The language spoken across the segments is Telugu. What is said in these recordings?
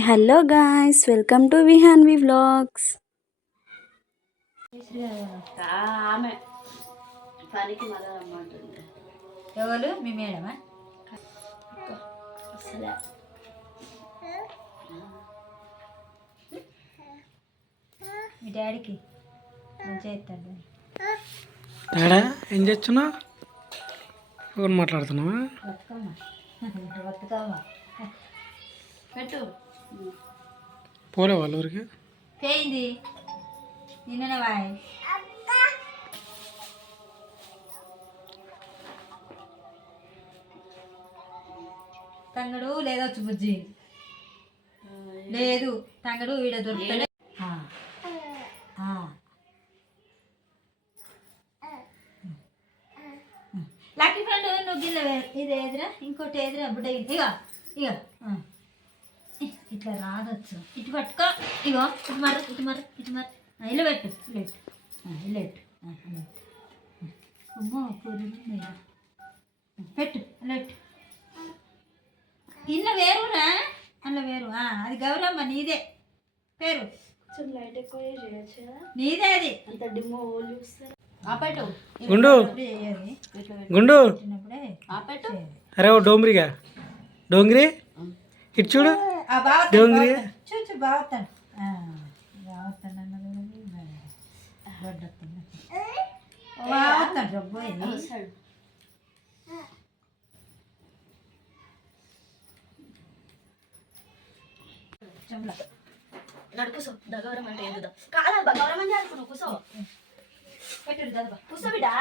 Hello guys, welcome to Vihanvi vlogs. ఆమె పనికి మళ్ళీ రమ్మంటుంది. ఎవరు మీ మేడమా? అసలే మీ డాడీకి మంచిగా ఇస్తాడు. డాడా ఏం చేస్తున్నా? ఎవరు మాట్లాడుతున్నావా? బతుకమ్మ బతుకమ్మ పెట్టు. పోలే వాళ్ళ ఊరికి. పోయింది నిన్ననే వాయ్. తంగడు లేదొచ్చు బుజ్జి లేదు. తంగడు వీడ దొరుకుతలే. లక్కీ ఫ్రెండ్ నువ్వు గిల్ల ఇది ఎదురా ఇంకోటి ఎదురా బుడ్డ ఇక ఇక ఇట్లా రాదొచ్చు. ఇటు పట్టుకో. ఇగో ఇటు మర ఇటు మర ఇటు మర ఇల్లు పెట్టు ఇల్లు పెట్టు అమ్మో పొరుగు పెట్టు పెట్టు. ఇల్లు వేరురా అందులో వేరు. అది గౌరమ్మ నీదే పేరు. లైట్ ఎక్కువ చేయొచ్చు కదా, నీదే అది. అంత డిమ్ ఓళ్ళు చూస్తారు. ఆపెట్టు గుండు చేయాలి గుండు. చిన్నప్పుడే ఆపెట్టు. అరే ఓ డోంగ్రిగా డోంగ్రి ఇటు చూడు. డోంగ్రి చూచు బాగుతాను బాగుతాను బాగుతాడు జబ్బోయి. నడుకుసో గౌరవం అంటే ఏందో కాదా గౌరవం చేయాలి. కూసో పెట్టు చదువు కూసో బిడ్డా.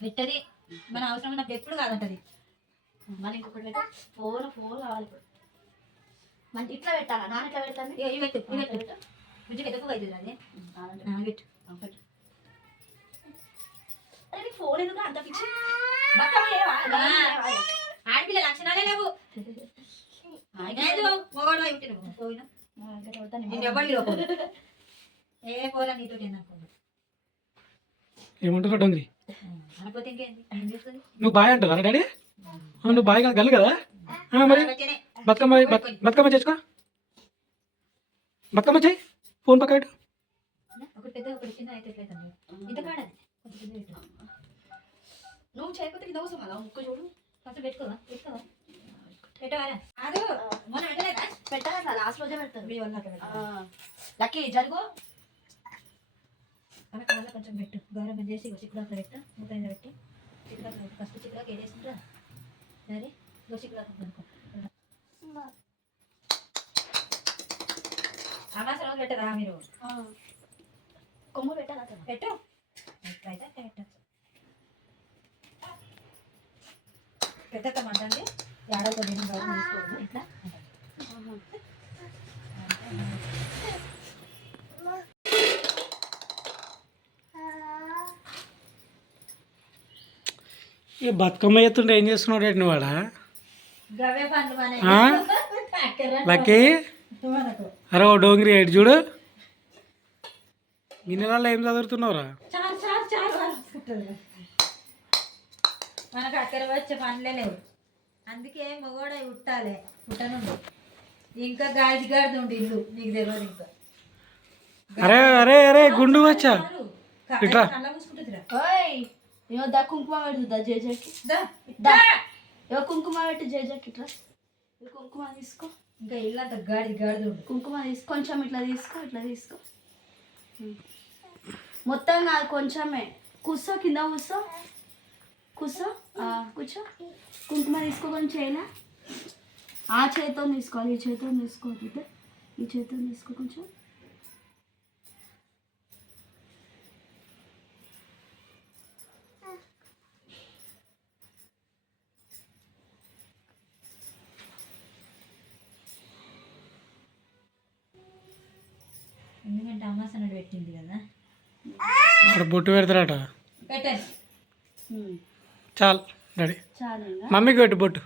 పెట్టది మన అవసరం ఉన్నప్పుడు ఎప్పుడు కాదంటది. మళ్ళీ ఇంకొకటి పెట్టా. ఫోన్ కావాలి ఇప్పుడు. మంచి ఇట్లా పెట్టాలా? నాన్న ఇట్లా పెడతాను. ఇవి పెట్టు ఇవి పెట్టు బుజ్జికి ఎక్కువ అవుతుంది అది పెట్టు. అరే ఫోన్ ఎందుకు అంత పిచ్చి? ఆడపిల్ల లక్షణాలే లేవు. మొగడు పుట్టిన ఏ పోలా నీతో ఏమంటారా డోంగ్రి? అనకపోతే ఇంకేంది ఏం చేస్తుంది? నువ్వు బాయ్ అంటారా డాడీ? నువ్వు బాయ్ కాదు గల్లు కదా. మరి బతుకమ్మ బతుకమ్మ చేసుకో. బతుకమ్మ చేయి. ఫోన్ పక్క పెట్టు. ఒకటి పెద్ద ఒకటి చిన్న అయితే ఎట్లయితుంది ఇంత కాడది. నువ్వు చేయకపోతే కింద కోసం అలా ముక్కు చూడు. ఫస్ట్ పెట్టుకోవా పెట్టవారా? అది మొన్న పెట్టలేదా? పెట్టాలి సార్, లాస్ట్ రోజే పెడతారు. మీ వల్ల లక్కీ జరుగు. మనకు వల్ల కొంచెం పెట్టు. గౌరవం చేసి చిక్కుడాకులు పెట్టు. ముప్పై పెట్టి చిక్కుడాకులు పెట్టు. ఫస్ట్ చిక్కుడాకు వేసుకుంటా సరే. చిక్కుడాకు అనుకో అమాస రోజు పెట్టరా మీరు? కొమ్ము పెట్టాలి అసలు. పెట్టు ఎట్లయితే పెట్టచ్చు. పెట్టమంటండి ఏడవతో దీన్ని గౌరవం తీసుకోవద్దు. ఇట్లా ఈ బతుకమ్మ ఎత్తుంటే ఏం చేస్తున్నావు డాడీ నువ్వు? వాడా గవే పండ్లు మన లక్కీ. అరే ఓ డోంగ్రి ఇటు చూడు. ఈ నెలలో ఏం చదువుతున్నావురా? మనకు అక్కడ వచ్చే పనులే లేవు. అందుకే మగోడ ఉట్టాలి. పుట్టనుండు ఇంకా గాడిగాడిది ఉండి ఇల్లు నీకు తెలియదు. ఇంకా అరే అరే అరే గుండు వచ్చా ఇట్లా కళ్ళ మూసుకుంటుందిరా. ఇవో దా కుంకుమ పెడుతుందా జేజకి? ఇవో కుంకుమ పెట్టి జేజకి ఇట్లా. కుంకుమ తీసుకో. ఇంకా ఇల్లు అంత గాడిది ఉండు. కుంకుమ తీసుకో. కొంచెం ఇట్లా తీసుకో. ఇట్లా తీసుకో. మొత్తం కాదు కొంచెమే. కూర్చో కింద కూర్చో. కూర్చో కూర్చో. కుంకుమ తీసుకో కొంచెం. అయినా ఆ చేతితో తీసుకోవాలి. ఈ చేతితో తీసుకోవాలి. ఈ చేతితో తీసుకో కొంచెం. ఎందుకంటే అమ్మాసనడు పెట్టింది కదా. అక్కడ బొట్టు పెడతారట. పెట్టండి చాలు డాడీ. చాలా మమ్మీకి పెట్టు బొట్టు.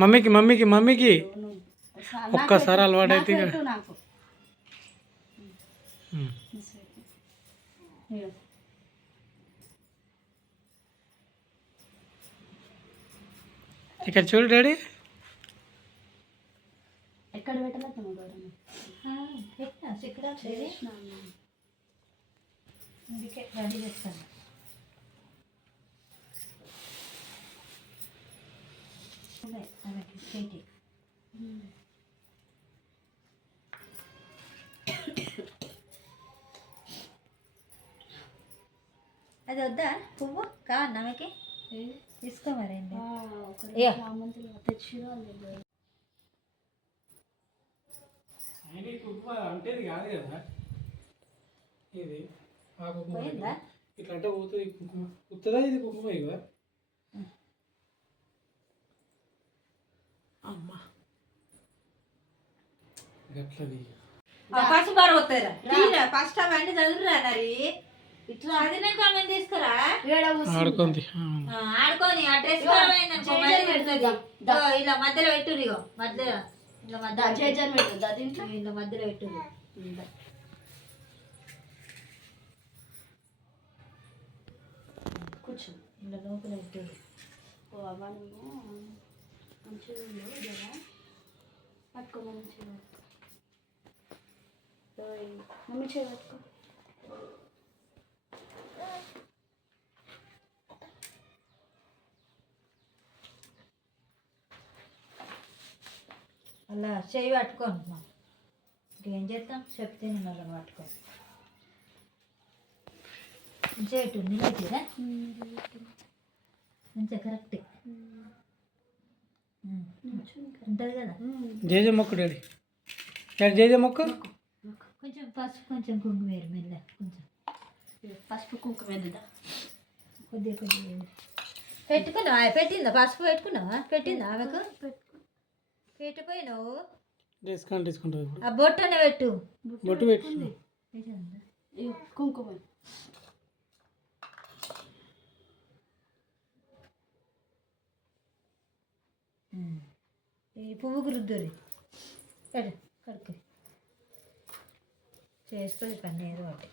మమ్మీకి మమ్మీకి మమ్మీకి ఒక్కసారి అలవాటు అయితే ఇగో. ఇక్కడ చూడు డాడీ. ఎక్కడ పెట్టలేదు గౌరమ్మ పెట్టినా చిక్కుడా చేసిన అమ్మ. అందుకే రెడీ చేస్తాను. అదే ఆమెకి చేతి అది వద్దా పువ్వు కావన్నా ఆమెకి తీసుకో మరండి. ఏ. చామంతులు తెచ్చిరా లేదు. అంటే ఇది కాదు కదా, ఇది ఆ కుంకుమ పోయిందా? ఇట్లా అంటే పోతుంది కుంకుమ. ఉత్తదా ఇది కుంకుమ కదా. అమ్మా గట్లది పసుపు బారు పోతారా ఫస్ట్ అవన్నీ చదువురా మరి ఇట్లా అది నాకు ఆమె తీసుకురా ఆడుకుంది. ఆడుకొని ఆ డ్రెస్ ఇలా మధ్యలో పెట్టురు. ఇగో మధ్యలో ఇలా మధ్యలో జేజన్ పెట్టు దీంట్లో. ఇలా మధ్యలో పెట్టురు. కూర్చో. ఇలా లోపల పెట్టురు. ఓ అవన్నీ మంచిగా ఉండు జరా. పట్టుకో మమ్మీ చేయి పట్టుకో. మమ్మీ చేయి పట్టుకో. అలా చేయి పట్టుకోండి మా ఇంకేం చేస్తాం చెప్తే నేను అలా పట్టుకోండి. మంచిగా ఇటు నిలబెట్టిరా మంచిగా కరెక్ట్ ఉంటుంది కదా. జేజే మొక్కు డాడీ. డాడీ జేజే మొక్కు. కొంచెం పసుపు కొంచెం కుంకుమ వేరు మెల్ల కొంచెం పసుపు కుంకుమ ఎద్దుదా. కొద్దిగా కొద్దిగా పెట్టుకున్నావా? పెట్టిందా పసుపు పెట్టుకున్నావా? పెట్టిందా ఆమెకు? పెట్టిపోయినావు. డిస్కౌంట్ తీసుకుంటుంది ఇప్పుడు. ఆ బొట్టనే పెట్టు. బొట్టు పెట్టు. పెట్టిందా? ఇగో కుంకుమ. ఈ పువ్వుకు రుద్దురి పెట్టు కడుక్కు చేస్తుంది పని ఏదో ఒకటి.